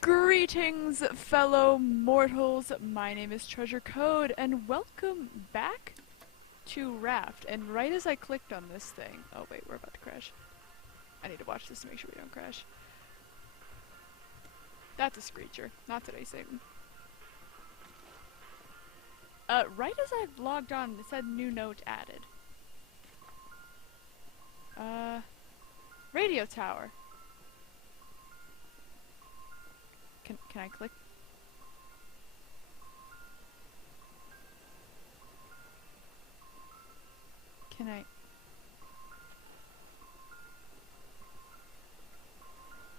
Greetings, fellow mortals. My name is Treasure Code, and welcome back to Raft. And right as I clicked on this thing... Oh wait, we're about to crash. I need to watch this to make sure we don't crash. That's a screecher. Not today, Satan. Right as I logged on, it said new note added. Radio tower. Can I click? Can I?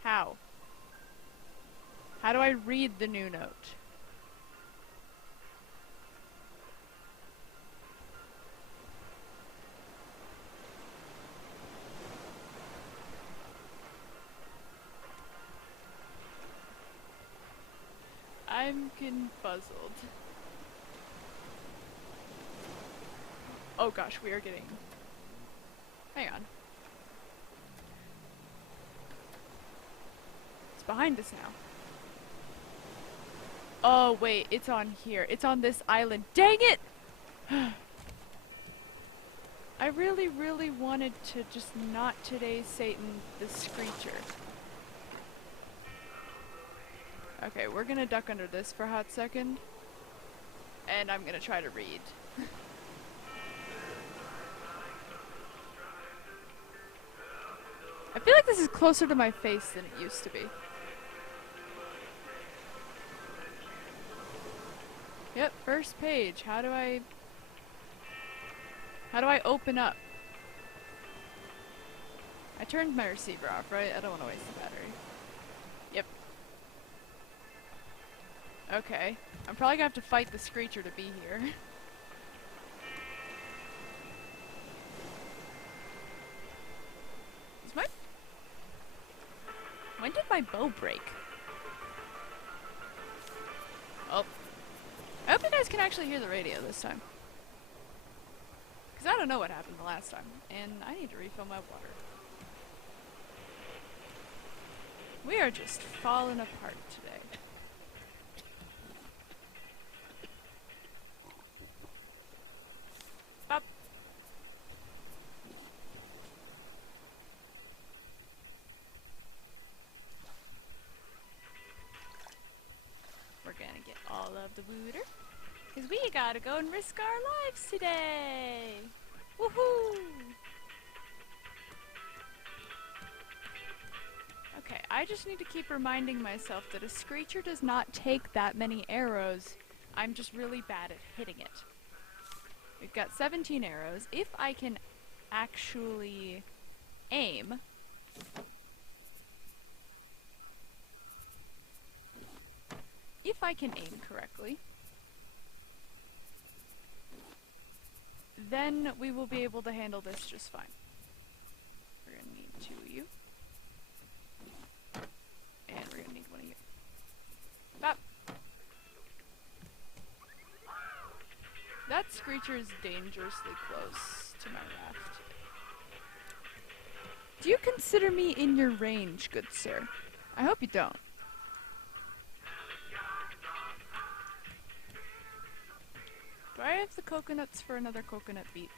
How? How do I read the new note? I'm confuzzled. Oh gosh, we are getting... Hang on. It's behind us now. Oh wait, it's on here. It's on this island. Dang it! I really wanted to just not today Satan the Screecher. Okay, we're gonna duck under this for a hot second. And I'm gonna try to read. I feel like this is closer to my face than it used to be. Yep, first page. How do I open up? I turned my receiver off, right? I don't want to waste the battery. Yep. Okay. I'm probably gonna have to fight the Screecher to be here. Is my... When did my bow break? Oh. I hope you guys can actually hear the radio this time. Because I don't know what happened the last time. And I need to refill my water. We are just falling apart today. Up. We're gonna get all of the water. Because we gotta go and risk our lives today! Woohoo! Okay, I just need to keep reminding myself that a Screecher does not take that many arrows. I'm just really bad at hitting it. We've got 17 arrows. If I can actually aim... If I can aim correctly... then we will be able to handle this just fine. We're gonna need 2 of you. And we're gonna need 1 of you. Stop! That Screecher is dangerously close to my raft. Do you consider me in your range, good sir? I hope you don't. Do I have the coconuts for another coconut beat?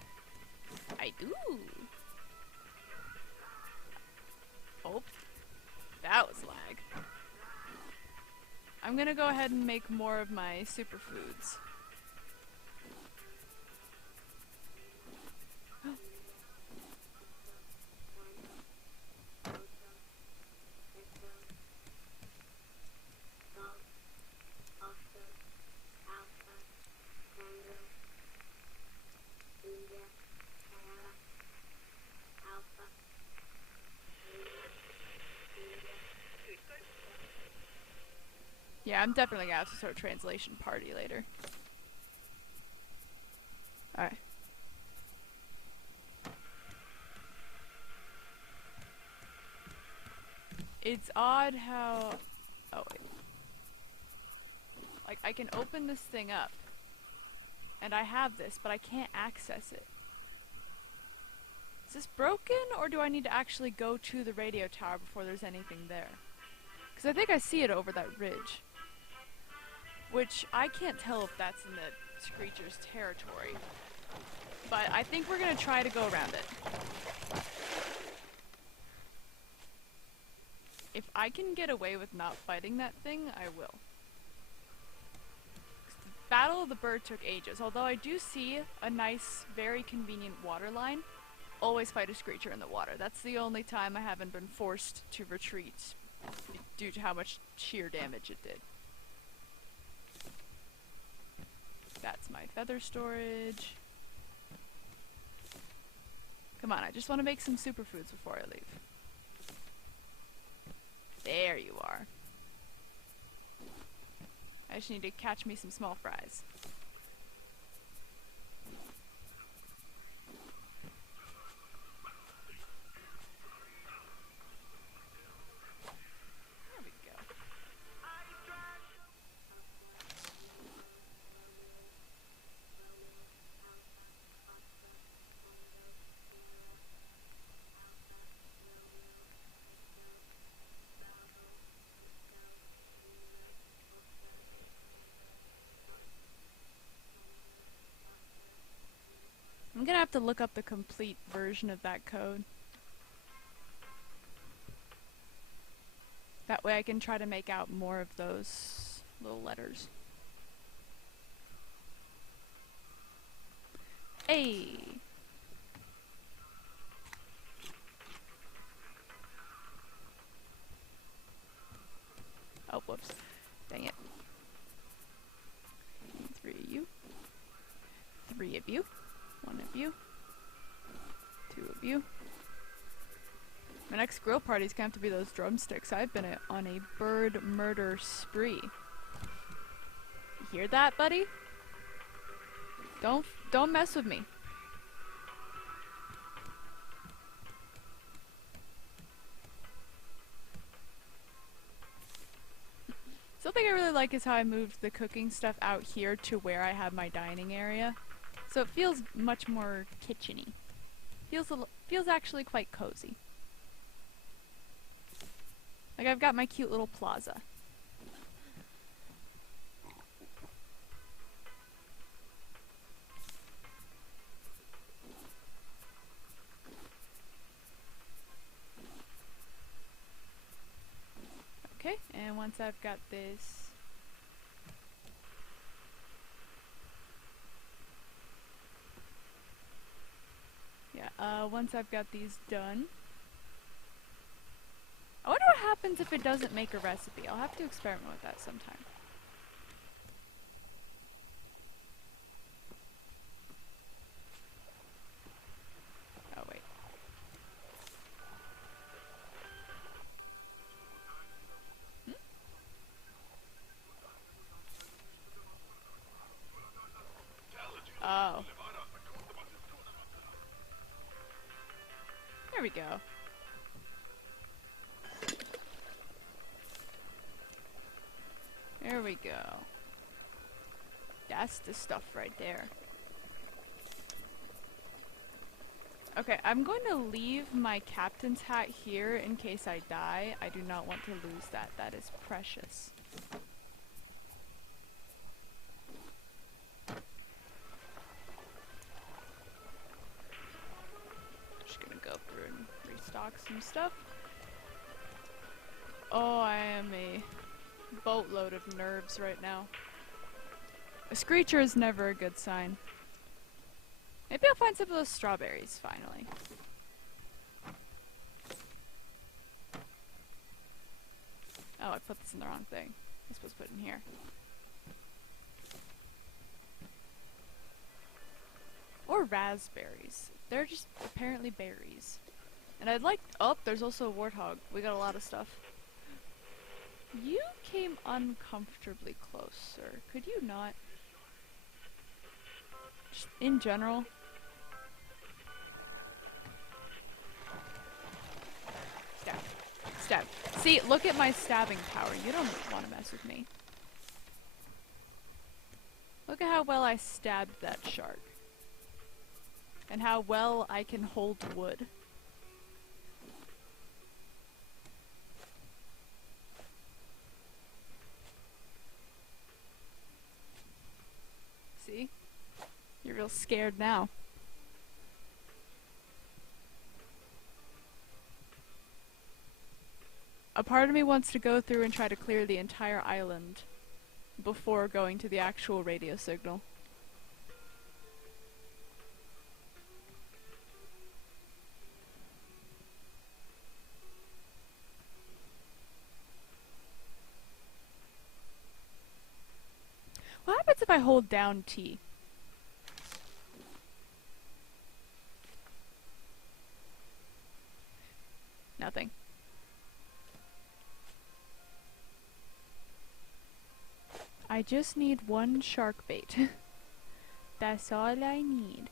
I do! Oh. That was lag. I'm gonna go ahead and make more of my superfoods. Yeah, I'm definitely gonna have to start a translation party later. Alright. It's odd how... Oh, wait. Like, I can open this thing up. And I have this, but I can't access it. Is this broken, or do I need to actually go to the radio tower before there's anything there? Because I think I see it over that ridge. Which I can't tell if that's in the Screecher's territory. But I think we're gonna try to go around it. If I can get away with not fighting that thing, I will. The Battle of the Bird took ages, although I do see a nice, very convenient water line. Always fight a Screecher in the water. That's the only time I haven't been forced to retreat due to how much sheer damage it did. That's my feather storage. Come on, I just want to make some superfoods before I leave. There you are. I just need to catch me some small fries. There we go. I'm gonna have to look up the complete version of that code. That way I can try to make out more of those little letters. Hey! Oh, whoops. Dang it. 3 of you. 3 of you. 1 of you. 2 of you. My next grill party's gonna have to be those drumsticks. I've been on a bird murder spree. You hear that, buddy? Don't mess with me. Something I really like is how I moved the cooking stuff out here to where I have my dining area. So it feels much more kitchen-y. Feels actually quite cozy. Like I've got my cute little plaza. Okay, and once I've got this... Yeah, once I've got these done... I wonder what happens if it doesn't make a recipe. I'll have to experiment with that sometime. Oh, wait. Oh. There we go. There we go. That's the stuff right there. Okay, I'm going to leave my captain's hat here in case I die. I do not want to lose that. That is precious. Just gonna go through and restock some stuff. Oh, I am a boatload of nerves right now. A Screecher is never a good sign. Maybe I'll find some of those strawberries, finally. Oh, I put this in the wrong thing. I'm supposed to put it in here. Or raspberries. They're just apparently berries. And I'd like... Oh, there's also a warthog. We got a lot of stuff. You came uncomfortably close, sir. Could you not? Just in general. Stab. Stab. See, look at my stabbing power. You don't want to mess with me. Look at how well I stabbed that shark. And how well I can hold wood. real scared now. A part of me wants to go through and try to clear the entire island before going to the actual radio signal. What happens if I hold down T? Nothing. I just need one shark bait. That's all I need.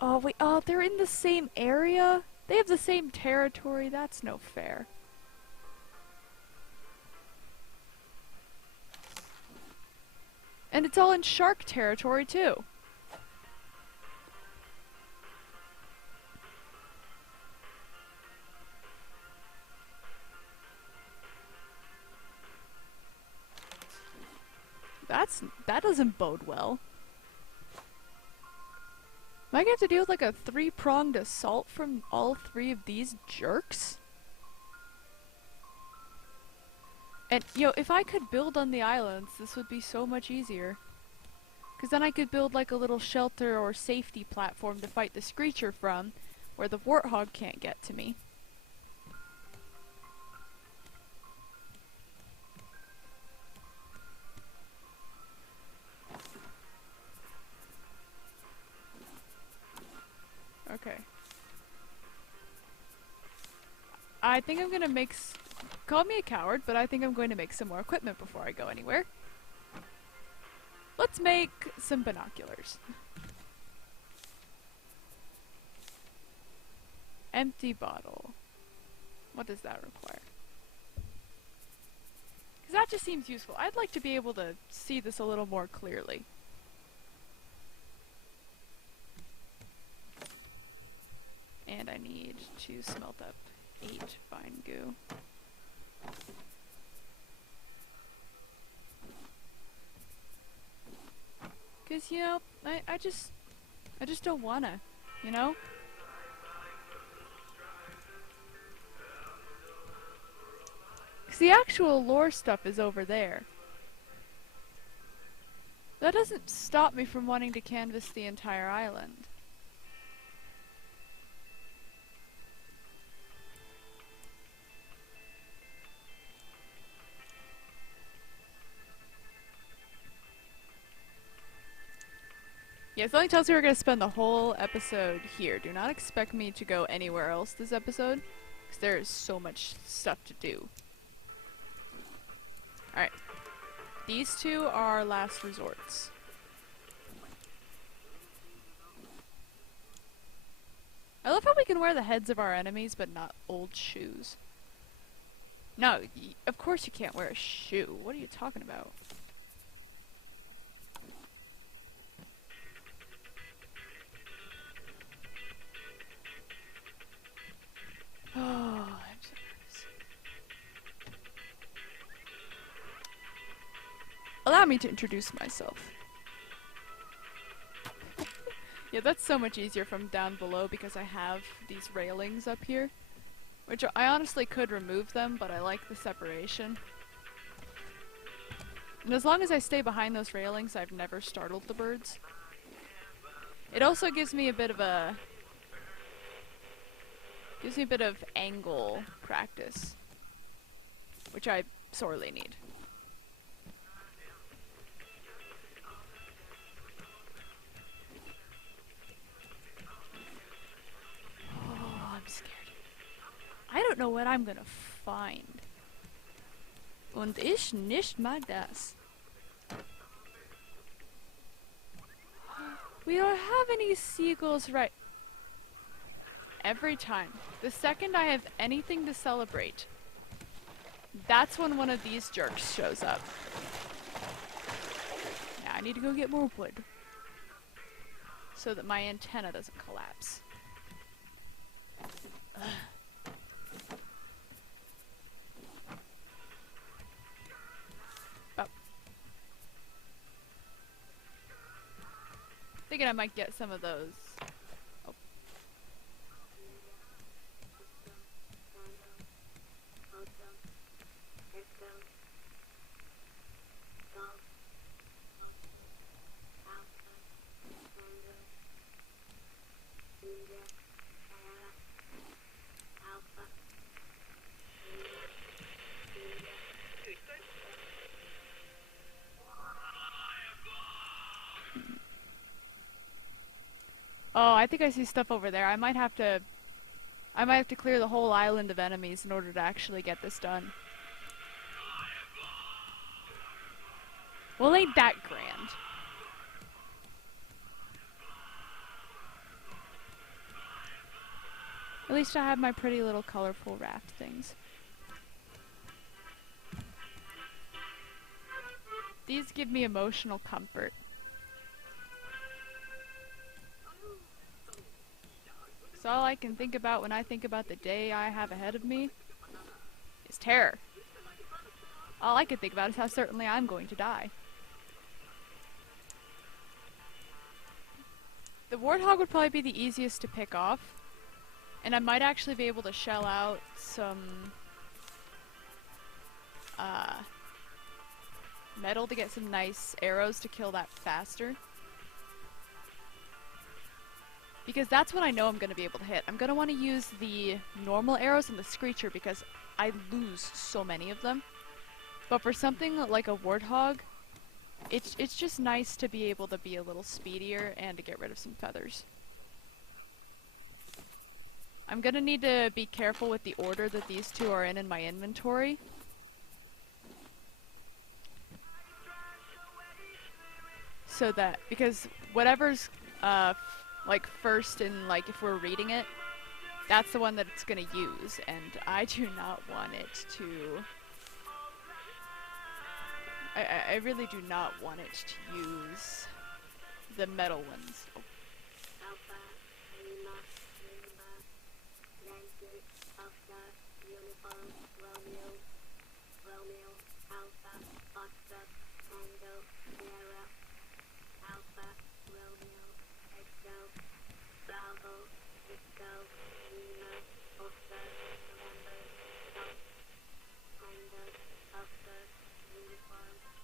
Oh wait, oh, they're in the same area? They have the same territory? That's no fair. And it's all in shark territory too. That doesn't bode well. Am I gonna have to deal with like a three-pronged assault from all three of these jerks? And, yo, if I could build on the islands, this would be so much easier. Because then I could build like a little shelter or safety platform to fight the Screecher from, where the Warthog can't get to me. Okay. I think I'm gonna make call me a coward, but I think I'm going to make some more equipment before I go anywhere. Let's make some binoculars. Empty bottle. What does that require? Because that just seems useful. I'd like to be able to see this a little more clearly. And I need to smelt up 8 fine goo. Cause, you know, I just don't wanna, you know? Cause the actual lore stuff is over there. That doesn't stop me from wanting to canvas the entire island. Yeah, it only tells me we're going to spend the whole episode here. Do not expect me to go anywhere else this episode, because there is so much stuff to do. Alright. These two are last resorts. I love how we can wear the heads of our enemies, but not old shoes. No, of course you can't wear a shoe. What are you talking about? Oh, I'm so nervous. Allow me to introduce myself. Yeah, that's so much easier from down below because I have these railings up here. Which I honestly could remove them, but I like the separation. And as long as I stay behind those railings, I've never startled the birds. It also gives me a bit of angle practice, which I sorely need. Oh, I'm scared. I don't know what I'm gonna find. Und ich nicht mal das. We don't have any seagulls right. Every time. The second I have anything to celebrate, that's when one of these jerks shows up. Now I need to go get more wood so that my antenna doesn't collapse. Ugh. Thinking I might get some of those. Oh. Oh, I think I see stuff over there. I might have to clear the whole island of enemies in order to actually get this done. Well, ain't that grand. At least I have my pretty little colorful raft things. These give me emotional comfort. So all I can think about when I think about the day I have ahead of me is terror. All I can think about is how certainly I'm going to die. The warthog would probably be the easiest to pick off, and I might actually be able to shell out some metal to get some nice arrows to kill that faster. Because that's what I know I'm going to be able to hit. I'm going to want to use the normal arrows and the screecher because I lose so many of them. But for something like a warthog, it's just nice to be able to be a little speedier and to get rid of some feathers. I'm going to need to be careful with the order that these two are in my inventory. So that, because whatever's like first in, like, if we're reading it, that's the one that it's gonna use, and I do not want it to... I really do not want it to use the metal ones. Oh.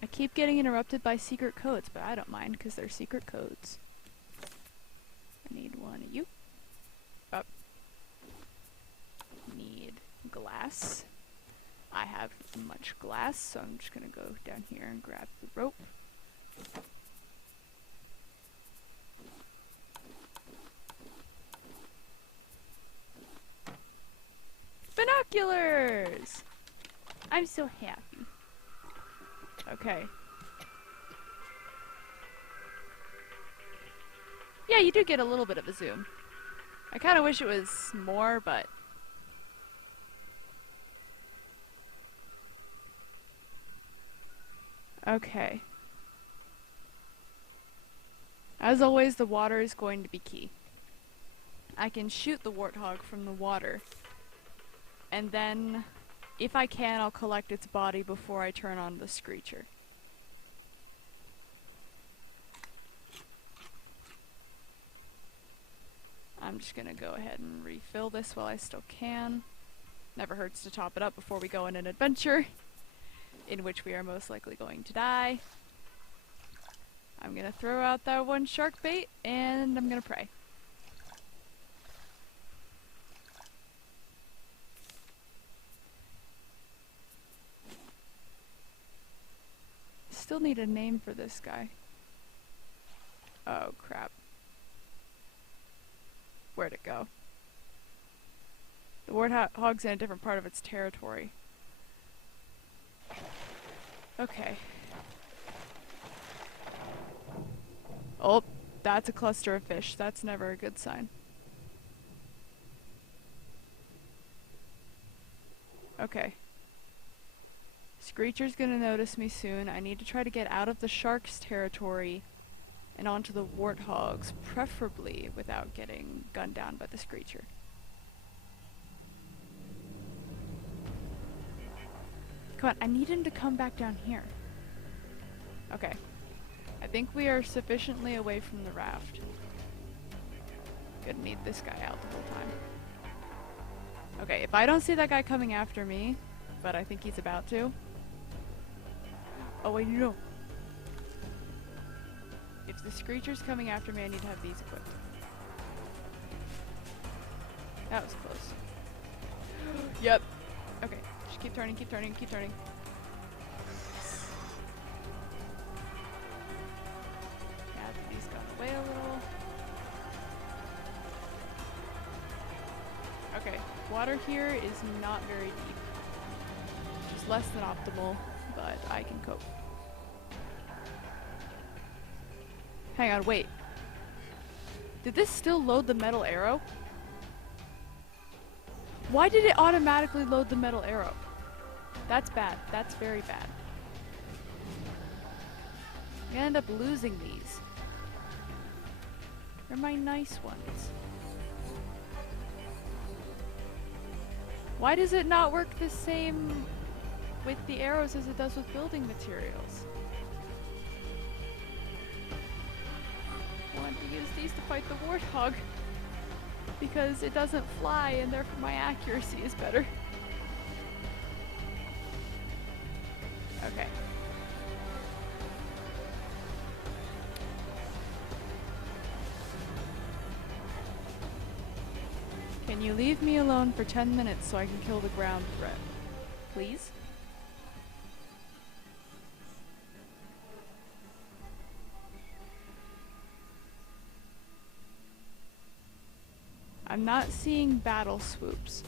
I keep getting interrupted by secret codes, but I don't mind because they're secret codes. I need one of you. Up. Need glass. I have much glass, so I'm just gonna go down here and grab the rope. Binoculars! I'm so happy. Okay. Yeah, you do get a little bit of a zoom. I kind of wish it was more, but... Okay. As always, the water is going to be key. I can shoot the warthog from the water. And then, if I can, I'll collect its body before I turn on the screecher. I'm just gonna go ahead and refill this while I still can. Never hurts to top it up before we go on an adventure, in which we are most likely going to die. I'm gonna throw out that one shark bait, and I'm gonna pray. Still need a name for this guy. Oh crap. Where'd it go? The warthog's in a different part of its territory. Okay. Oh, that's a cluster of fish. That's never a good sign. Okay. Screecher's gonna notice me soon. I need to try to get out of the shark's territory and onto the warthogs, preferably without getting gunned down by the screecher. Come on, I need him to come back down here. Okay. I think we are sufficiently away from the raft. Gonna need this guy out the whole time. Okay, if I don't see that guy coming after me, but I think he's about to. Oh wait, no. If the screecher's coming after me, I need to have these equipped. That was close. Yep. Okay, just keep turning, keep turning, keep turning. Yeah, he's gone away a little. Okay, water here is not very deep. Just less than optimal, but I can cope. Hang on, wait. Did this still load the metal arrow? Why did it automatically load the metal arrow? That's bad. That's very bad. I'm gonna end up losing these. They're my nice ones. Why does it not work the same with the arrows as it does with building materials? I want to use these to fight the warthog because it doesn't fly and therefore my accuracy is better. Okay. Can you leave me alone for 10 minutes so I can kill the ground threat? Please? I'm not seeing battle swoops.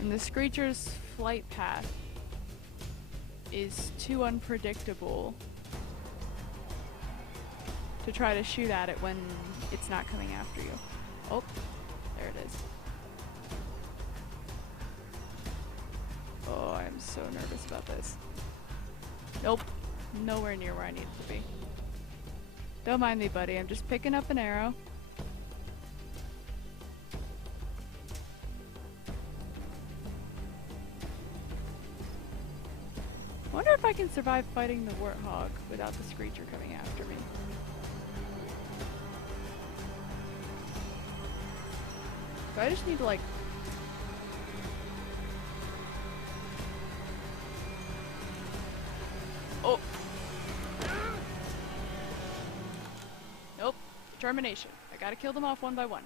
And the Screecher's flight path is too unpredictable to try to shoot at it when it's not coming after you. Oh, there it is. Oh, I'm so nervous about this. Nope, nowhere near where I need it to be. Don't mind me, buddy, I'm just picking up an arrow. I wonder if I can survive fighting the warthog without the Screecher coming after me. So I just need to, like... Oh! Nope. Determination. I gotta kill them off one by one.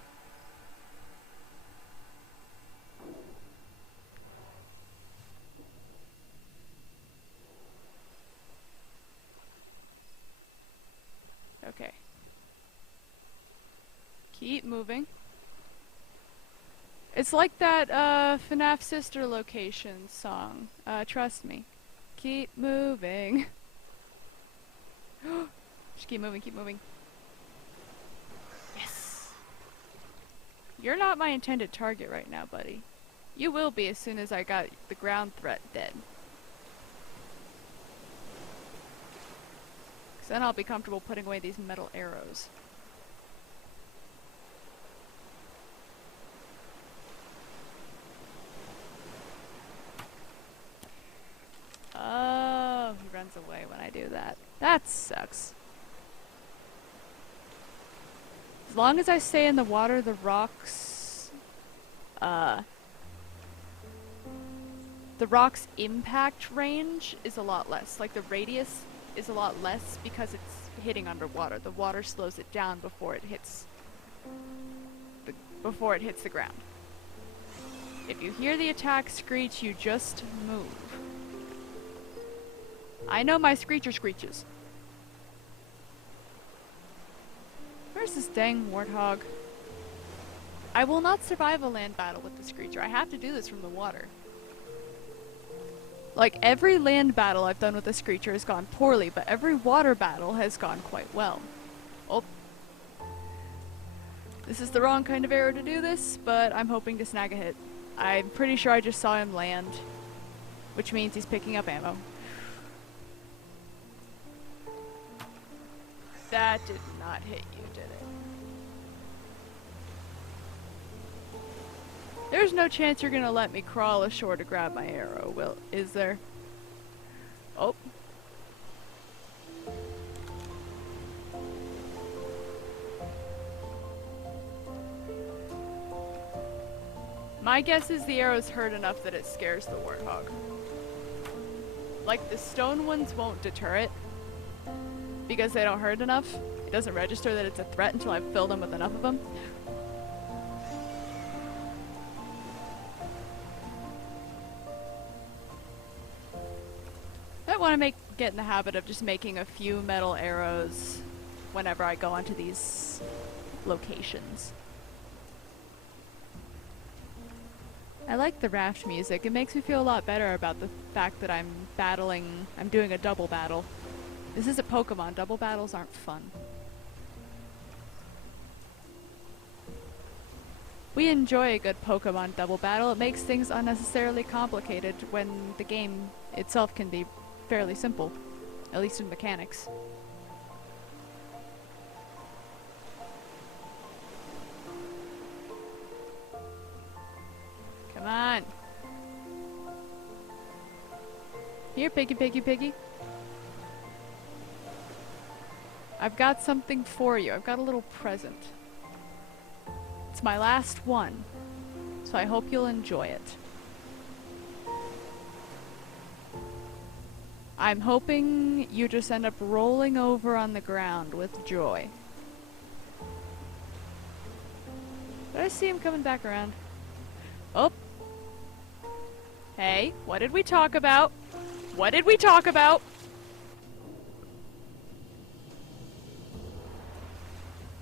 Okay. Keep moving. It's like that FNAF Sister Location song. Trust me. Keep moving. Just keep moving, keep moving. Yes! You're not my intended target right now, buddy. You will be as soon as I got the ground threat dead. Because then I'll be comfortable putting away these metal arrows. Oh, he runs away when I do that. That sucks. As long as I stay in the water, the rocks impact range is a lot less. Like the radius is a lot less because it's hitting underwater. The water slows it down before it hits the ground. If you hear the attack screech, you just move. I know my Screecher screeches. Where's this dang warthog? I will not survive a land battle with the Screecher. I have to do this from the water. Like, every land battle I've done with the Screecher has gone poorly, but every water battle has gone quite well. Oh. This is the wrong kind of arrow to do this, but I'm hoping to snag a hit. I'm pretty sure I just saw him land, which means he's picking up ammo. That did not hit you, did it? There's no chance you're gonna let me crawl ashore to grab my arrow, is there? Oh. My guess is the arrow's hurt enough that it scares the warthog. Like, the stone ones won't deter it, because they don't hurt enough. It doesn't register that it's a threat until I've filled them with enough of them. I want to get in the habit of just making a few metal arrows whenever I go onto these locations. I like the Raft music. It makes me feel a lot better about the fact that I'm doing a double battle. This isn't Pokemon. Double battles aren't fun. We enjoy a good Pokemon double battle. It makes things unnecessarily complicated when the game itself can be fairly simple, at least in mechanics. Come on. Here, piggy, piggy, piggy. I've got something for you. I've got a little present. It's my last one, so I hope you'll enjoy it. I'm hoping you just end up rolling over on the ground with joy. Did I see him coming back around? Oh. Hey, what did we talk about? What did we talk about?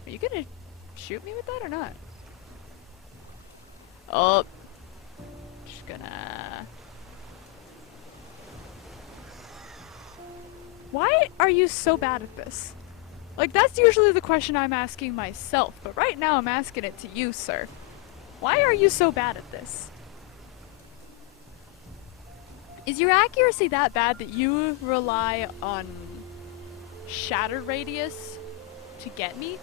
Are you gonna shoot me with that or not? Oh. Just gonna... Why are you so bad at this? Like, that's usually the question I'm asking myself, but right now I'm asking it to you, sir. Why are you so bad at this? Is your accuracy that bad that you rely on shatter radius to get me?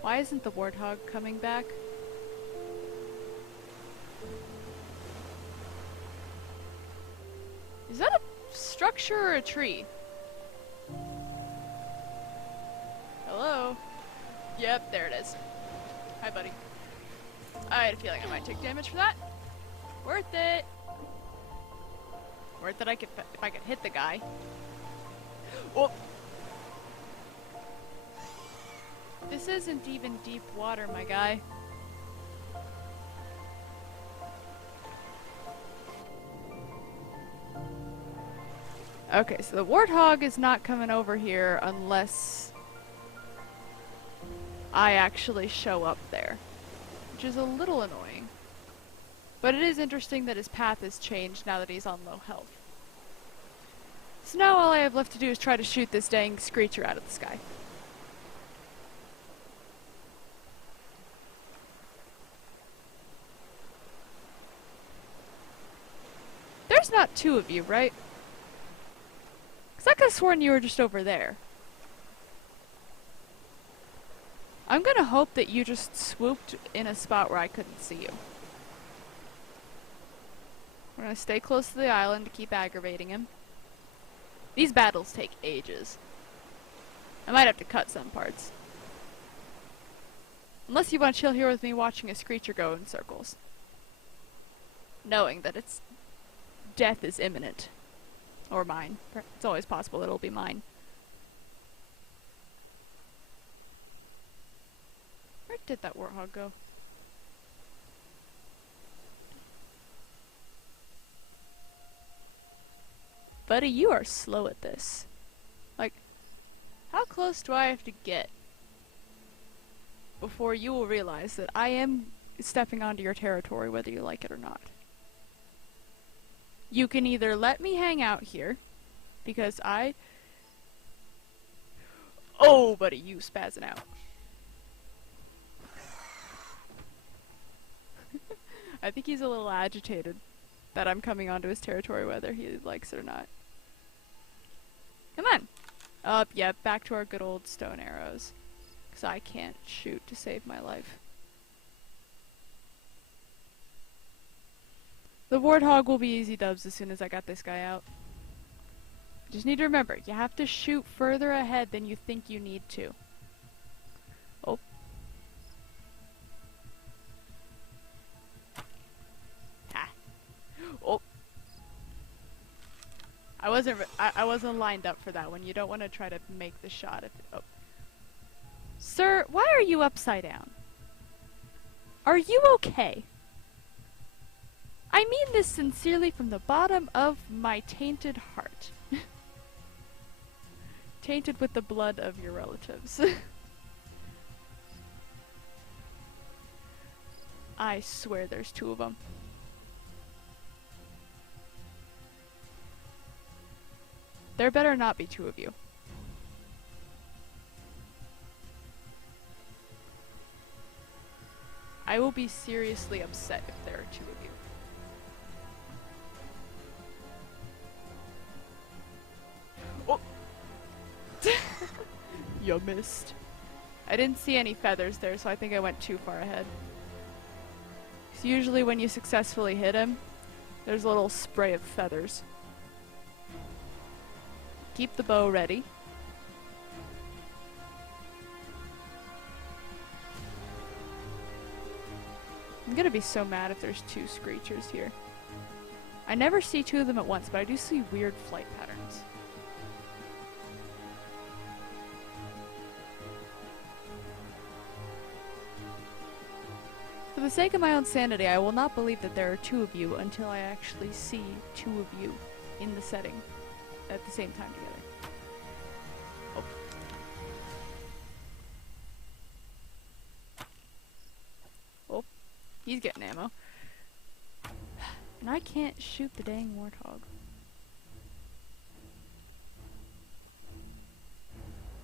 Why isn't the warthog coming back? Is that a structure or a tree? Hello? Yep, there it is. Hi, buddy. I had a feeling I might take damage for that. Worth it. Worth it if I could hit the guy. Oh! This isn't even deep water, my guy. Okay, so the warthog is not coming over here unless I actually show up there, which is a little annoying. But it is interesting that his path has changed now that he's on low health. So now all I have left to do is try to shoot this dang screecher out of the sky. There's not two of you, right? I could have sworn you were just over there. I'm gonna hope that you just swooped in a spot where I couldn't see you. We're gonna stay close to the island to keep aggravating him. These battles take ages. I might have to cut some parts. Unless you want to chill here with me watching a screecher go in circles. Knowing that its death is imminent. Or mine. It's always possible it'll be mine. Where did that warthog go? Buddy, you are slow at this. Like, how close do I have to get before you will realize that I am stepping onto your territory whether you like it or not? You can either let me hang out here, because Oh, buddy, you spazzing out. I think he's a little agitated that I'm coming onto his territory whether he likes it or not. Come on! Up, yeah, back to our good old stone arrows. Because I can't shoot to save my life. The warthog will be easy dubs as soon as I got this guy out. Just need to remember, you have to shoot further ahead than you think you need to. Oh. Ha. Oh. I wasn't lined up for that one. You don't want to try to make the shot if oh. Sir, why are you upside down? Are you okay? I mean this sincerely from the bottom of my tainted heart. Tainted with the blood of your relatives. I swear there's two of them. There better not be two of you. I will be seriously upset if there are two of you. Oh! You missed. I didn't see any feathers there, so I think I went too far ahead. Because usually when you successfully hit him, there's a little spray of feathers. Keep the bow ready. I'm gonna be so mad if there's two screechers here. I never see two of them at once, but I do see weird flight patterns. For the sake of my own sanity, I will not believe that there are two of you until I actually see two of you in the setting at the same time together. Oh. Oh. He's getting ammo. And I can't shoot the dang warthog.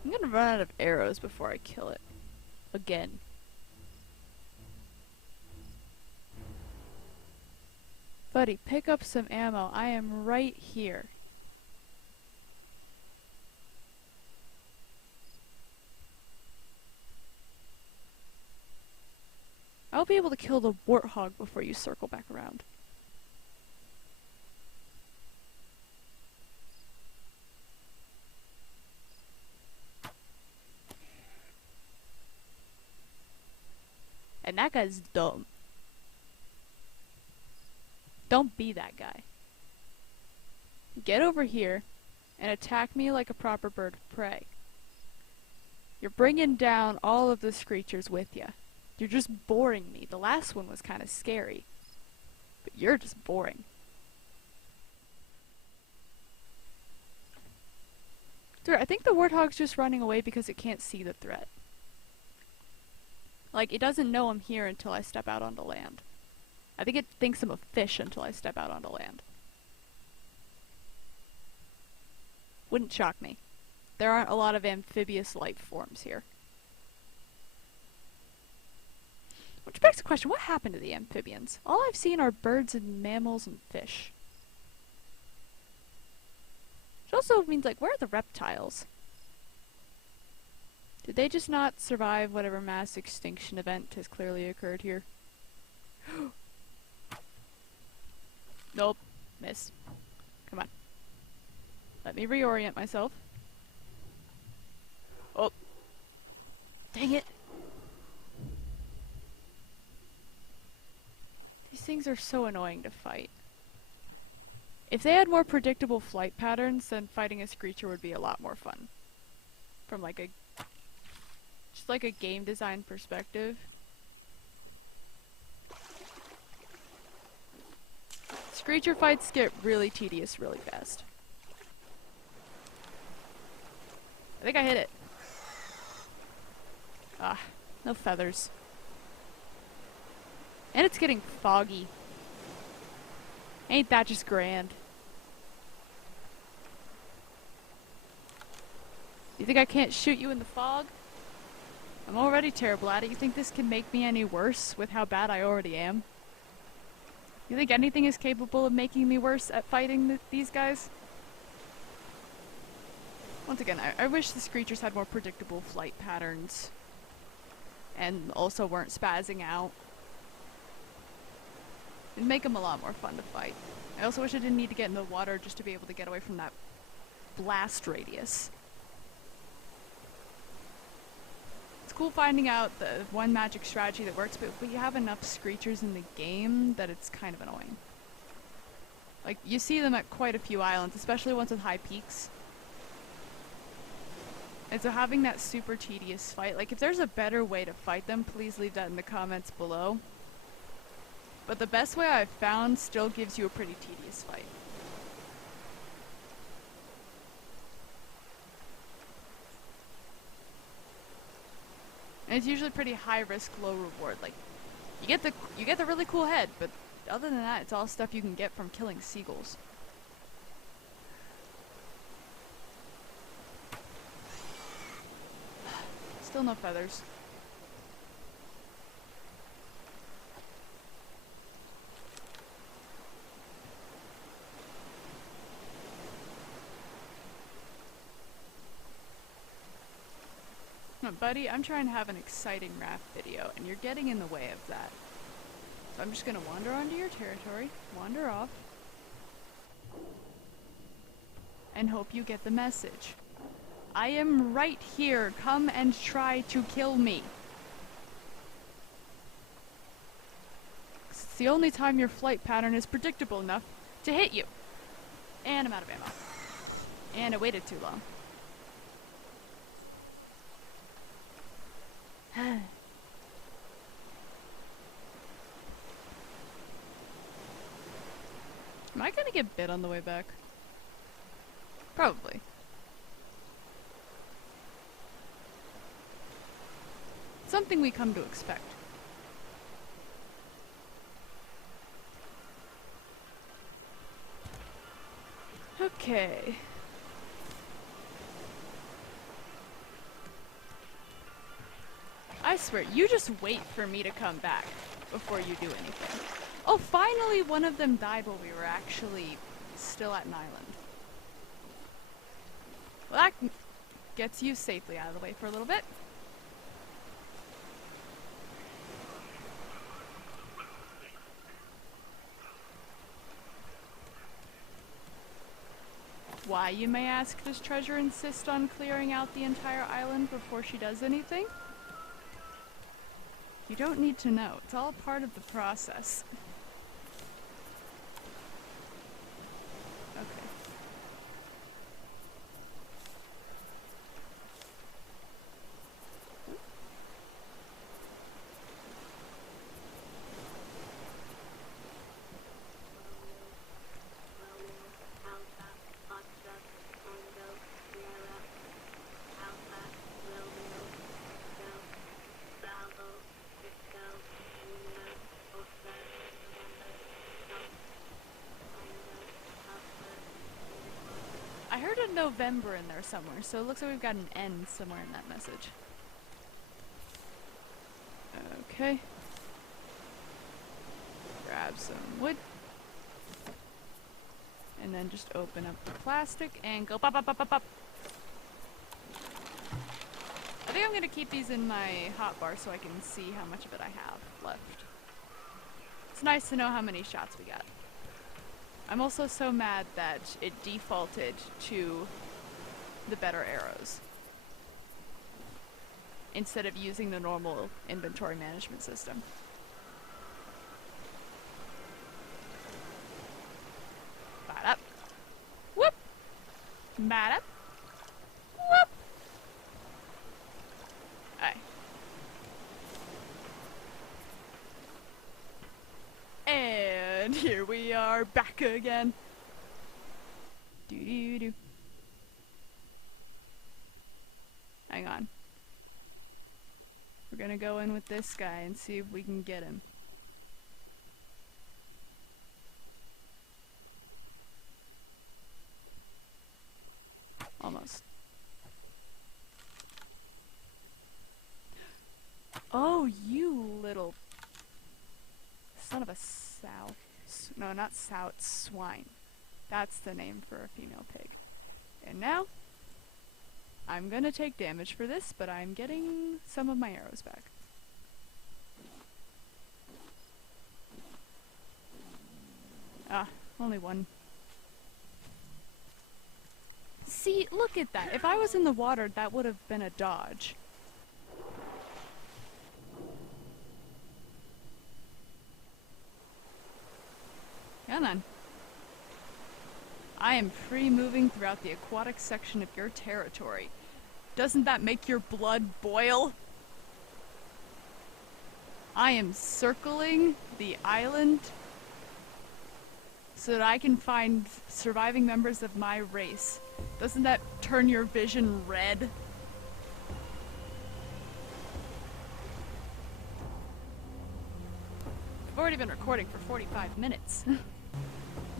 I'm gonna run out of arrows before I kill it. Again. Buddy, pick up some ammo. I am right here. I'll be able to kill the warthog before you circle back around. And that guy's dumb. Don't be that guy. Get over here and attack me like a proper bird of prey. You're bringing down all of the screechers with you. You're just boring me. The last one was kind of scary. But you're just boring. Dude, I think the warthog's just running away because it can't see the threat. Like, it doesn't know I'm here until I step out onto land. I think it thinks I'm a fish until I step out onto land. Wouldn't shock me. There aren't a lot of amphibious life forms here. Which begs the question, what happened to the amphibians? All I've seen are birds and mammals and fish. Which also means, like, where are the reptiles? Did they just not survive whatever mass extinction event has clearly occurred here? Nope. Miss. Come on. Let me reorient myself. Oh. Dang it. These things are so annoying to fight. If they had more predictable flight patterns, then fighting a screecher would be a lot more fun. From like a... just like a game design perspective. Screecher fights get really tedious really fast. I think I hit it. Ah, no feathers. And it's getting foggy. Ain't that just grand? You think I can't shoot you in the fog? I'm already terrible at it. You think this can make me any worse with how bad I already am? You think anything is capable of making me worse at fighting these guys? Once again, I wish the screechers had more predictable flight patterns. and also weren't spazzing out. It'd make them a lot more fun to fight. I also wish I didn't need to get in the water just to be able to get away from that blast radius. It's cool finding out the one magic strategy that works, but you have enough screechers in the game that it's kind of annoying. Like, you see them at quite a few islands, especially ones with high peaks. And so having that super tedious fight, like if there's a better way to fight them, please leave that in the comments below. But the best way I've found still gives you a pretty tedious fight. And it's usually pretty high risk, low reward. Like, you get the really cool head, but other than that, it's all stuff you can get from killing seagulls. Still no feathers. Buddy, I'm trying to have an exciting raft video, and you're getting in the way of that. So I'm just gonna wander onto your territory, wander off, and hope you get the message. I am right here. Come and try to kill me. It's the only time your flight pattern is predictable enough to hit you. And I'm out of ammo. And I waited too long. Am I gonna get bit on the way back? Probably. Something we come to expect. Okay. I swear, you just wait for me to come back before you do anything. Oh, finally one of them died while we were actually still at an island. Well, that gets you safely out of the way for a little bit. Why, you may ask, does Treasure insist on clearing out the entire island before she does anything? You don't need to know. It's all part of the process. Okay. I heard a November in there somewhere, so it looks like we've got an N somewhere in that message. Okay. Grab some wood. And then just open up the plastic and go pop, pop, pop, pop, pop. I think I'm gonna keep these in my hotbar so I can see how much of it I have left. It's nice to know how many shots we got. I'm also so mad that it defaulted to the better arrows instead of using the normal inventory management system. Bad up. Whoop! Bad up. Whoop! Aye. And here we are back again. Doo-doo-doo. Hang on. We're gonna go in with this guy and see if we can get him. Almost. Oh, you little son of a sow. No, not sow, it's swine. That's the name for a female pig. And now, I'm gonna take damage for this, but I'm getting some of my arrows back. Ah, only one. See, look at that. If I was in the water, that would have been a dodge. Come on. I am free moving throughout the aquatic section of your territory. Doesn't that make your blood boil? I am circling the island so that I can find surviving members of my race. Doesn't that turn your vision red? I've already been recording for 45 minutes. I'm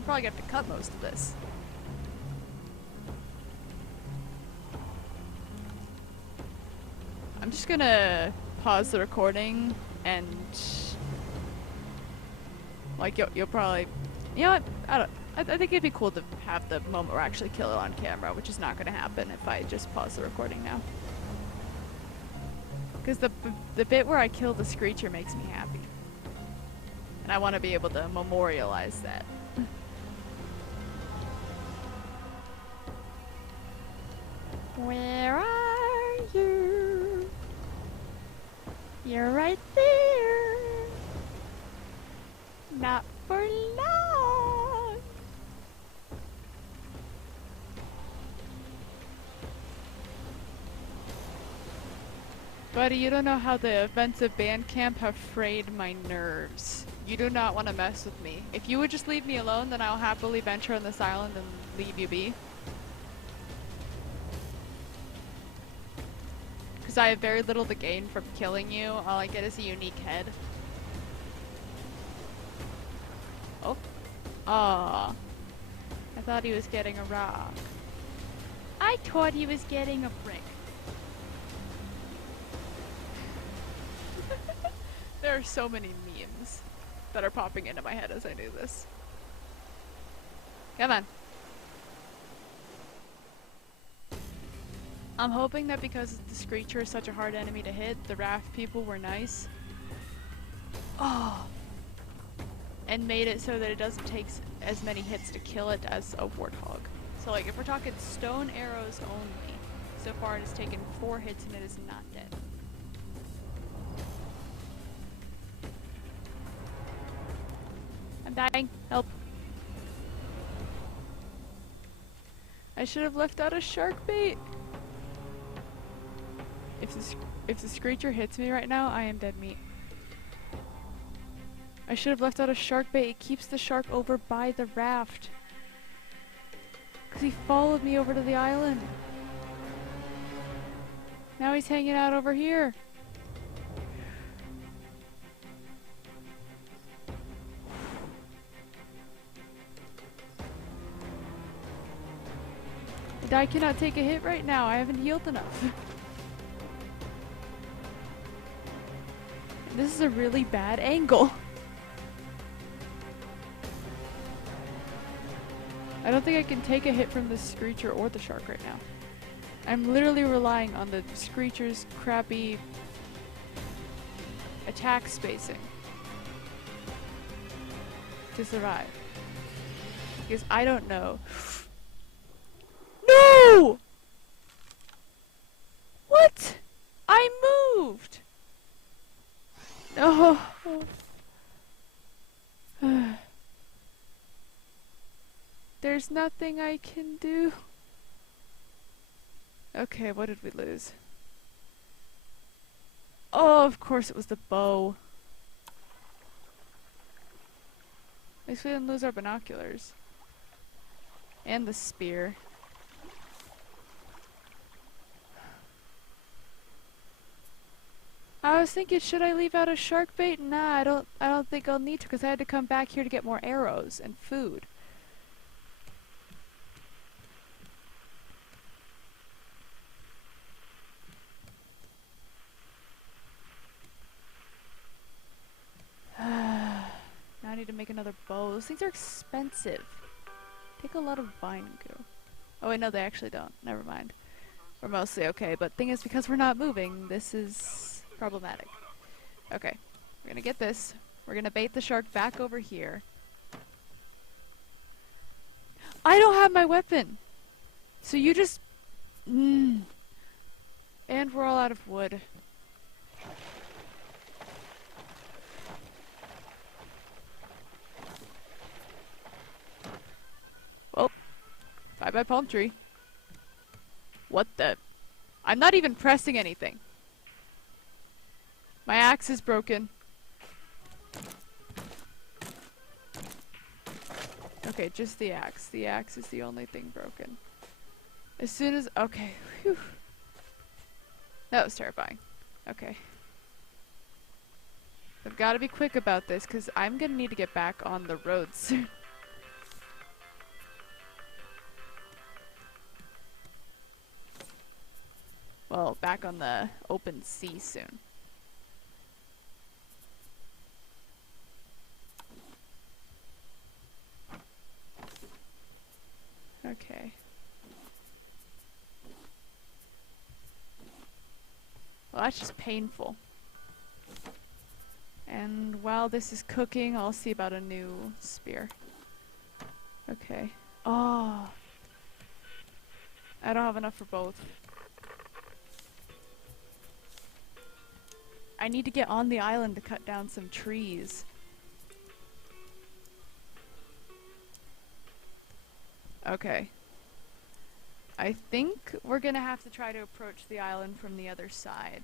probably gonna have to cut most of this. I'm just gonna pause the recording and like you'll probably, you know what, I think it'd be cool to have the moment where I actually kill it on camera, which is not gonna happen if I just pause the recording now. Because the bit where I kill the screecher makes me happy. And I want to be able to memorialize that. Where are you? You're right there. Not for long. Buddy, you don't know how the events of band camp have frayed my nerves. You do not want to mess with me. If you would just leave me alone, then I'll happily venture on this island and leave you be. Because I have very little to gain from killing you. All I get is a unique head. Oh. Aw. I thought he was getting a rock. I thought he was getting a brick. There are so many memes that are popping into my head as I do this. Come on. I'm hoping that because the Screecher is such a hard enemy to hit, the Raft people were nice. Oh! And made it so that it doesn't take as many hits to kill it as a Warthog. So like if we're talking stone arrows only, so far it has taken 4 hits and it is not dead. I'm dying. Help. I should have left out a shark bait. If the Screecher hits me right now, I am dead meat. I should have left out a shark bait. It keeps the shark over by the raft. Because he followed me over to the island. Now he's hanging out over here. And I cannot take a hit right now. I haven't healed enough. This is a really bad angle. I don't think I can take a hit from the Screecher or the shark right now. I'm literally relying on the Screecher's crappy attack spacing to survive. Because I don't know. No! What? I moved! No. There's nothing I can do. Okay, what did we lose? Oh, of course it was the bow. At least we didn't lose our binoculars. And the spear. I was thinking, should I leave out a shark bait? Nah, I don't think I'll need to, because I had to come back here to get more arrows and food. Now I need to make another bow. Those things are expensive. Take a lot of vine goo. Oh wait, no, they actually don't. Never mind. We're mostly okay, but thing is, because we're not moving, this is problematic. Okay, we're gonna get this. We're gonna bait the shark back over here. I don't have my weapon. So you just... And we're all out of wood. Well, bye-bye palm tree. What the... I'm not even pressing anything. My axe is broken. Okay, just the axe. The axe is the only thing broken. As soon as... Okay. Whew. That was terrifying. Okay. I've got to be quick about this, because I'm going to need to get back on the road soon. Well, back on the open sea soon. Okay. Well, that's just painful. And while this is cooking, I'll see about a new spear. Okay. Oh. I don't have enough for both. I need to get on the island to cut down some trees. Okay. I think we're gonna have to try to approach the island from the other side.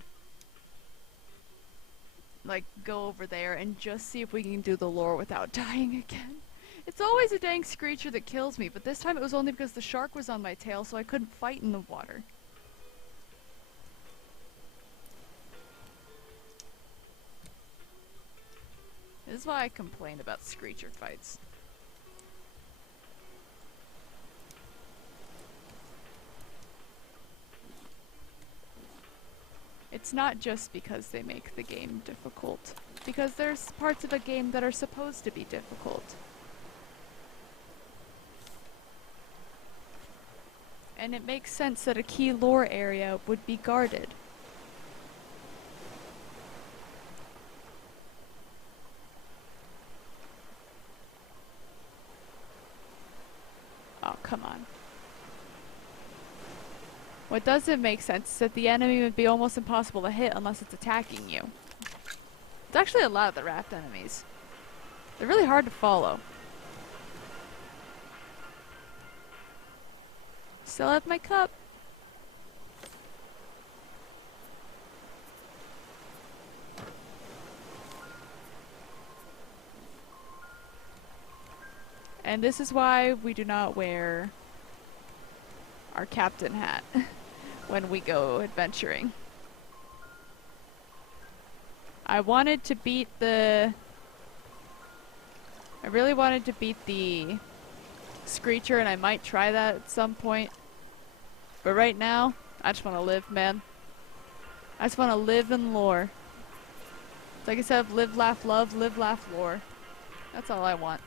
Like, go over there and just see if we can do the lore without dying again. It's always a dang screecher that kills me, but this time it was only because the shark was on my tail, so I couldn't fight in the water. This is why I complain about screecher fights. It's not just because they make the game difficult, because there's parts of a game that are supposed to be difficult. And it makes sense that a key lore area would be guarded. Oh, come on. What doesn't make sense is that the enemy would be almost impossible to hit unless it's attacking you. It's actually a lot of the raft enemies. They're really hard to follow. Still have my cup. And this is why we do not wear our captain hat when we go adventuring. I wanted to beat the... I really wanted to beat the Screecher, and I might try that at some point. But right now, I just want to live, man. I just want to live in lore. Like I said, live, laugh, love, live, laugh, lore. That's all I want.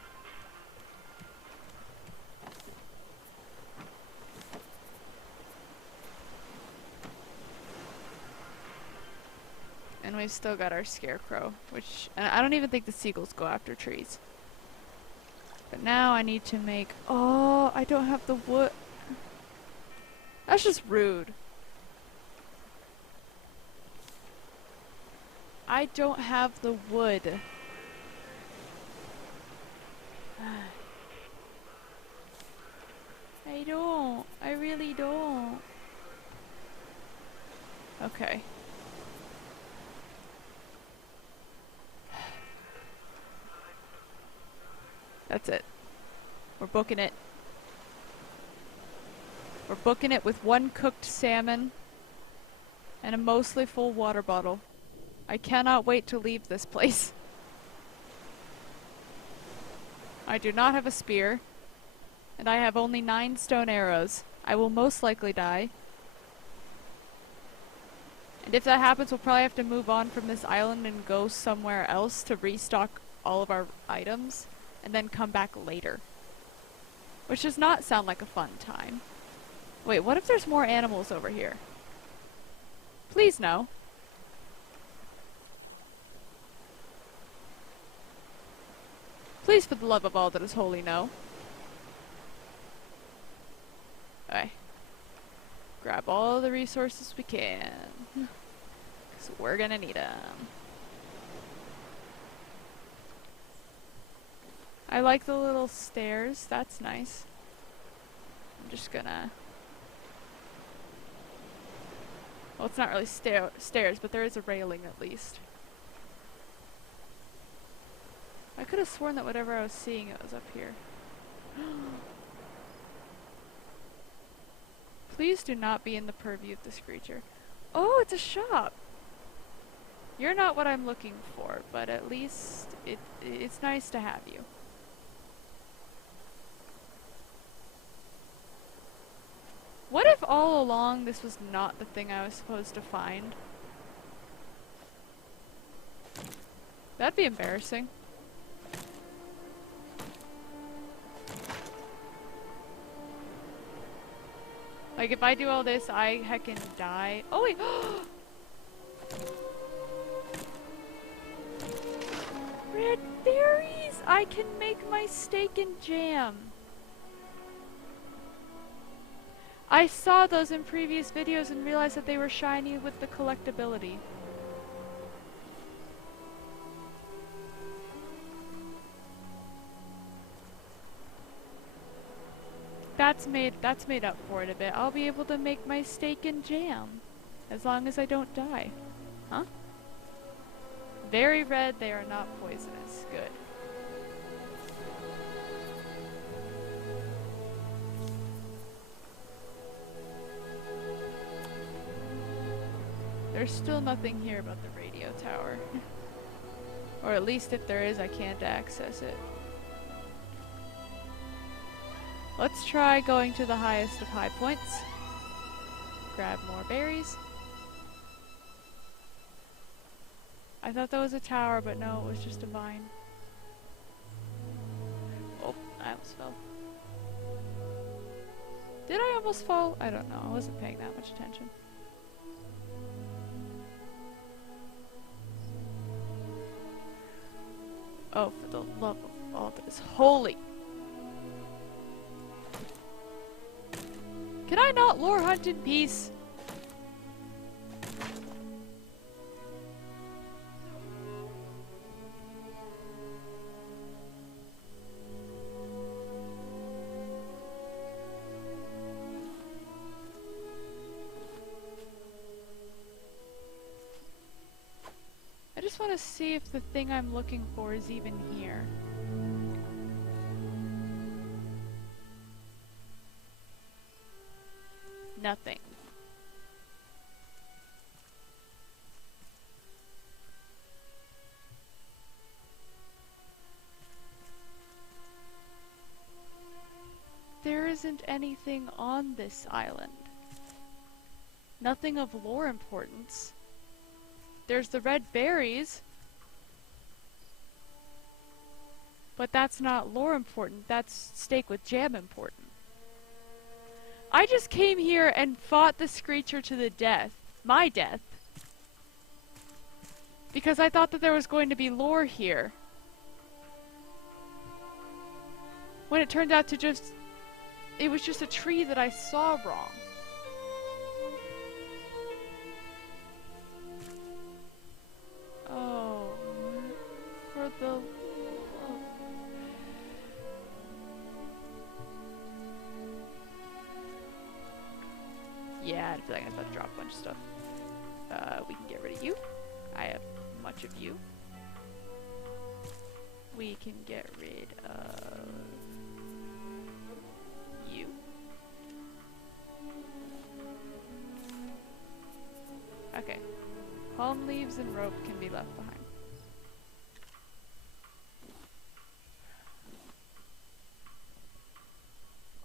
And we've still got our scarecrow, which... And I don't even think the seagulls go after trees. But now I need to make... Oh, I don't have the wood. That's just rude. I don't have the wood. I don't. I really don't. Okay. That's it. We're booking it. We're booking it with one cooked salmon and a mostly full water bottle. I cannot wait to leave this place. I do not have a spear, and I have only 9 stone arrows. I will most likely die. And if that happens, we'll probably have to move on from this island and go somewhere else to restock all of our items, and then come back later. Which does not sound like a fun time. Wait, what if there's more animals over here? Please no. Please, for the love of all that is holy, no. Grab all the resources we can. So we're gonna need them. I like the little stairs. That's nice. I'm just gonna... Well, it's not really stairs, but there is a railing at least. I could have sworn that whatever I was seeing, it was up here. Please do not be in the purview of this creature. Oh, it's a shop! You're not what I'm looking for, but at least it's nice to have you. What if all along this was not the thing I was supposed to find? That'd be embarrassing. Like, if I do all this, I heckin' die. Oh, wait! Red berries! I can make my steak and jam! I saw those in previous videos and realized that they were shiny with the collectability. That's made up for it a bit. I'll be able to make my steak and jam. As long as I don't die. Huh? Very red, they are not poisonous. Good. There's still nothing here about the radio tower. Or at least if there is, I can't access it. Let's try going to the highest of high points. Grab more berries. I thought that was a tower, but no, it was just a vine. Oh, I almost fell. Did I almost fall? I don't know. I wasn't paying that much attention. Oh, for the love of all that is holy! Can I not lore hunt in peace? I just want to see if the thing I'm looking for is even here. Nothing. There isn't anything on this island. Nothing of lore importance. There's the red berries. But that's not lore important, that's steak with jam important. I just came here and fought the Screecher to the death. My death. Because I thought that there was going to be lore here. When it turned out to just... It was just a tree that I saw wrong. Oh. For the... Yeah, I feel like I'm about to drop a bunch of stuff. We can get rid of you. I have much of you. We can get rid of you. Okay. Palm leaves and rope can be left behind.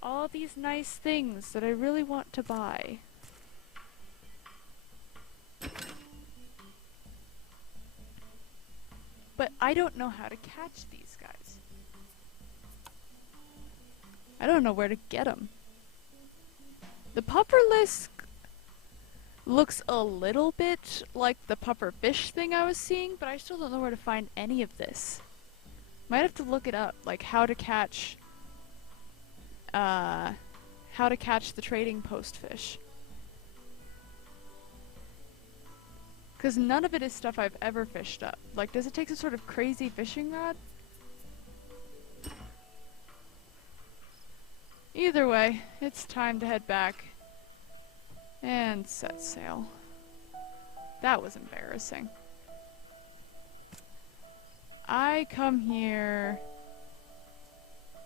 All these nice things that I really want to buy. But I don't know how to catch these guys. I don't know where to get them. The pufferlisk looks a little bit like the pufferfish thing I was seeing, but I still don't know where to find any of this. Might have to look it up, like how to catch the trading post fish. Because none of it is stuff I've ever fished up. Like, does it take some sort of crazy fishing rod? Either way, it's time to head back and set sail. That was embarrassing. I come here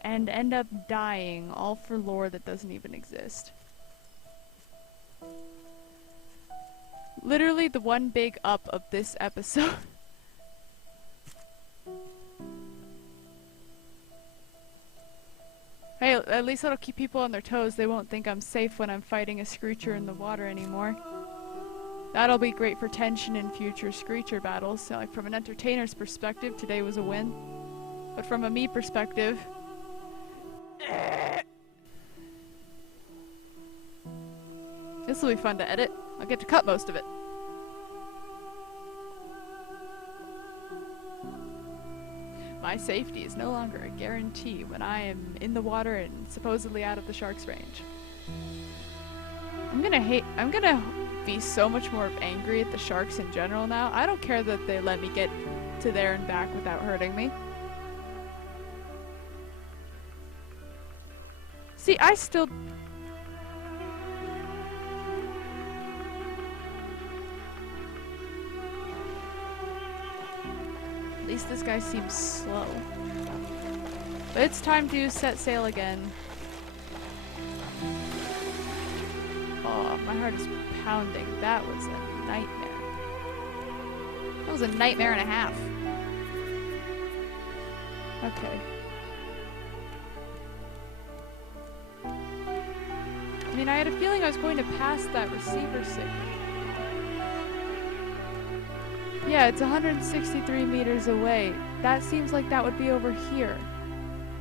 and end up dying, all for lore that doesn't even exist. Literally the one big up of this episode. Hey, at least that'll keep people on their toes. They won't think I'm safe when I'm fighting a screecher in the water anymore. That'll be great for tension in future screecher battles. So, like, from an entertainer's perspective, today was a win. But from a me perspective... This will be fun to edit. I'll get to cut most of it. My safety is no longer a guarantee when I am in the water and supposedly out of the shark's range. I'm gonna be so much more angry at the sharks in general now. I don't care that they let me get to there and back without hurting me. See, I still... At least this guy seems slow. But it's time to set sail again. Oh, my heart is pounding. That was a nightmare. That was a nightmare and a half. Okay. I mean, I had a feeling I was going to pass that receiver signal. Yeah, it's 163 meters away. That seems like that would be over here.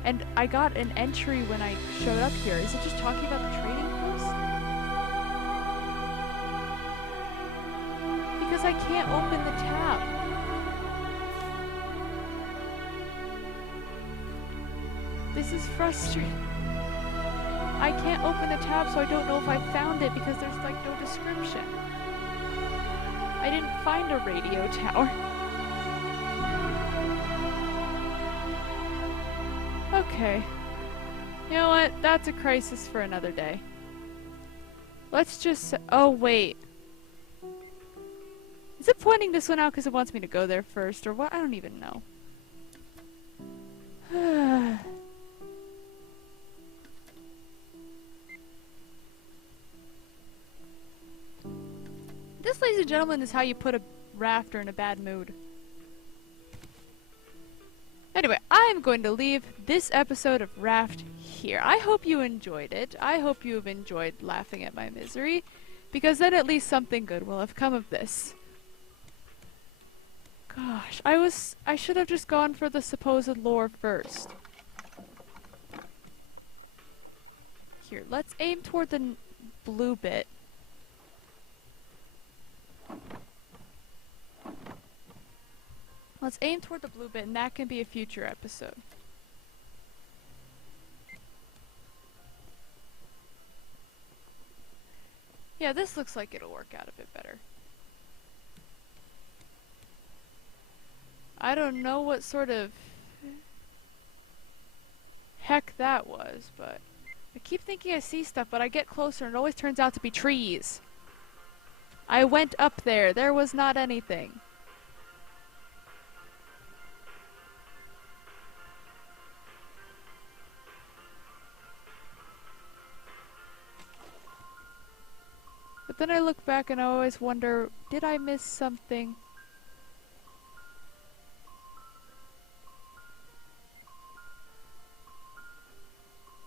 And I got an entry when I showed up here. Is it just talking about the trading post? Because I can't open the tab. This is frustrating. I can't open the tab, so I don't know if I found it because there's like no description. I didn't find a radio tower. Okay. You know what? That's a crisis for another day. Let's just... Oh, wait. Is it pointing this one out because it wants me to go there first, or what? I don't even know. This, ladies and gentlemen, is how you put a rafter in a bad mood. Anyway, I'm going to leave this episode of Raft here. I hope you enjoyed it. I hope you have enjoyed laughing at my misery, because then at least something good will have come of this. Gosh, I should have just gone for the supposed lore first. Here, let's aim toward the blue bit. Let's aim toward the blue bit, and that can be a future episode. Yeah, this looks like it'll work out a bit better. I don't know what sort of heck that was, but I keep thinking I see stuff, but I get closer and it always turns out to be trees. I went up there. There was not anything. But then I look back and I always wonder, did I miss something?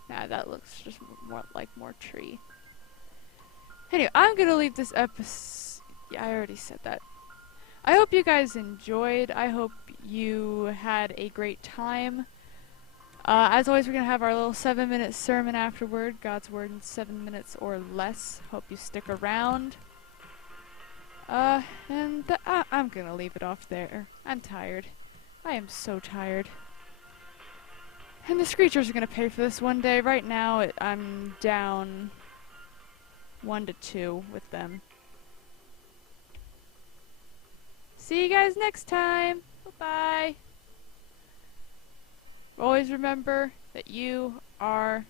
Nah, that looks just more like more tree. Anyway, I'm gonna leave this episode. Yeah, I already said that. I hope you guys enjoyed. I hope you had a great time. As always, we're gonna have our little 7-minute sermon afterward. God's word in 7 minutes or less. Hope you stick around. I'm gonna leave it off there. I'm tired. I am so tired. And the Screechers are gonna pay for this one day. Right now, I'm down 1 to 2 with them. See you guys next time. Bye-bye. Always remember that you are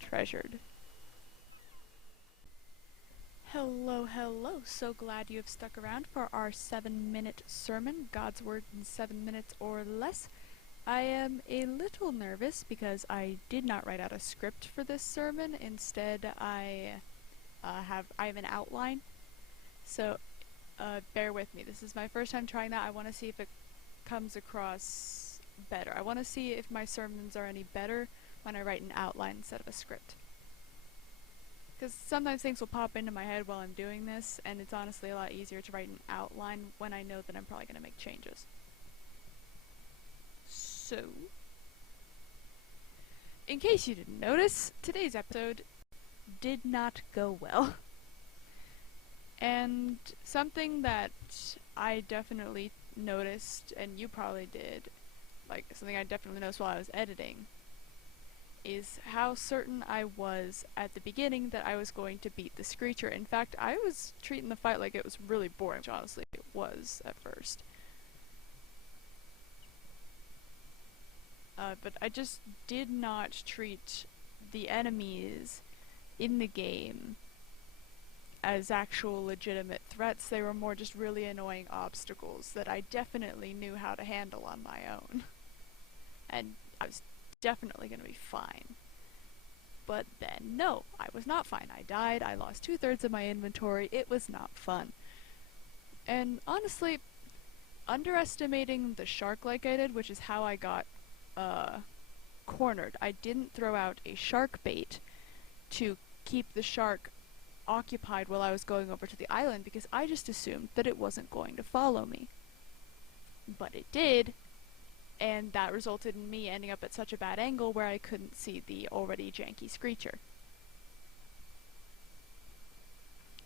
treasured. Hello, hello. So glad you have stuck around for our 7-minute sermon, God's Word in 7 minutes or less. I am a little nervous because I did not write out a script for this sermon. Instead, I have an outline. So bear with me. This is my first time trying that. I want to see if it comes across better. I want to see if my sermons are any better when I write an outline instead of a script. Because sometimes things will pop into my head while I'm doing this, and it's honestly a lot easier to write an outline when I know that I'm probably going to make changes. So, in case you didn't notice, today's episode did not go well. And something that I definitely noticed, and you probably did, like something I definitely noticed while I was editing, is how certain I was at the beginning that I was going to beat the Screecher. In fact, I was treating the fight like it was really boring, which honestly it was at first. But I just did not treat the enemies in the game as actual legitimate threats. They were more just really annoying obstacles that I definitely knew how to handle on my own. And I was definitely going to be fine. But then, no, I was not fine. I died, I lost 2/3 of my inventory, it was not fun. And honestly, underestimating the shark like I did, which is how I got cornered. I didn't throw out a shark bait to keep the shark occupied while I was going over to the island because I just assumed that it wasn't going to follow me. But it did, and that resulted in me ending up at such a bad angle where I couldn't see the already janky Screecher.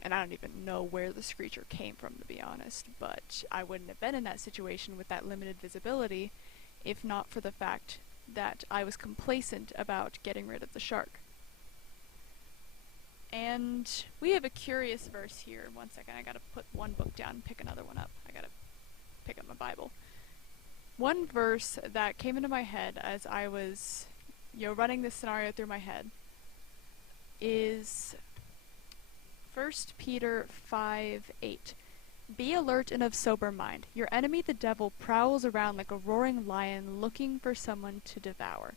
And I don't even know where the Screecher came from, to be honest, but I wouldn't have been in that situation with that limited visibility if not for the fact that I was complacent about getting rid of the shark. And we have a curious verse here. One second, I gotta put one book down and pick another one up. I gotta pick up my Bible. One verse that came into my head as I was, running this scenario through my head is 1 Peter 5:8. Be alert and of sober mind. Your enemy the devil prowls around like a roaring lion looking for someone to devour.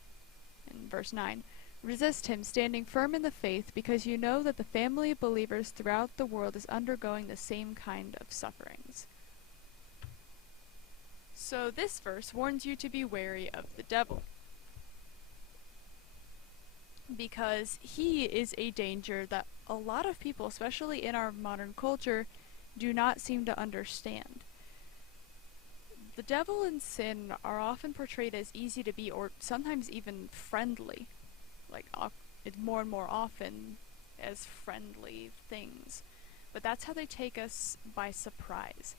And verse 9. Resist him, standing firm in the faith, because you know that the family of believers throughout the world is undergoing the same kind of sufferings. So this verse warns you to be wary of the devil, because he is a danger that a lot of people, especially in our modern culture, do not seem to understand. The devil and sin are often portrayed as easy to be, or sometimes even friendly. Like, more and more often as friendly things. But that's how they take us by surprise.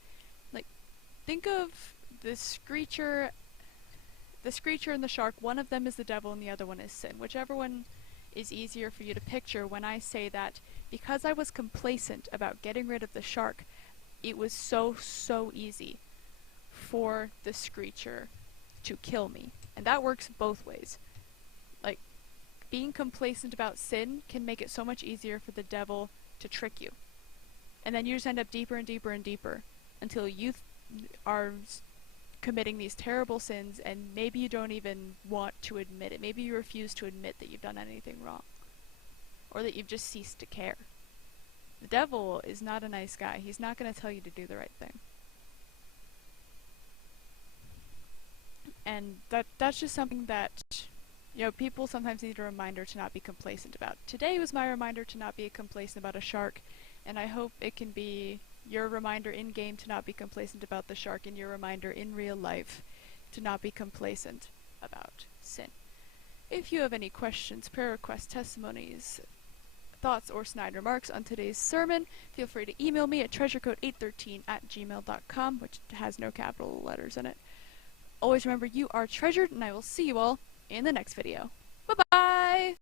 Like, think of the Screecher and the shark. One of them is the devil and the other one is sin. Whichever one is easier for you to picture when I say that because I was complacent about getting rid of the shark, it was so easy for the Screecher to kill me. And that works both ways. Like, being complacent about sin can make it so much easier for the devil to trick you. And then you just end up deeper and deeper and deeper until you are committing these terrible sins, and maybe you don't even want to admit it. Maybe you refuse to admit that you've done anything wrong, or that you've just ceased to care. The devil is not a nice guy. He's not going to tell you to do the right thing. And that's just something that, people sometimes need a reminder to not be complacent about. Today was my reminder to not be complacent about a shark, and I hope it can be your reminder in-game to not be complacent about the shark, and your reminder in real life to not be complacent about sin. If you have any questions, prayer requests, testimonies, thoughts, or snide remarks on today's sermon, feel free to email me at treasurecode813@gmail.com, which has no capital letters in it. Always remember, you are treasured, and I will see you all in the next video. Bye-bye!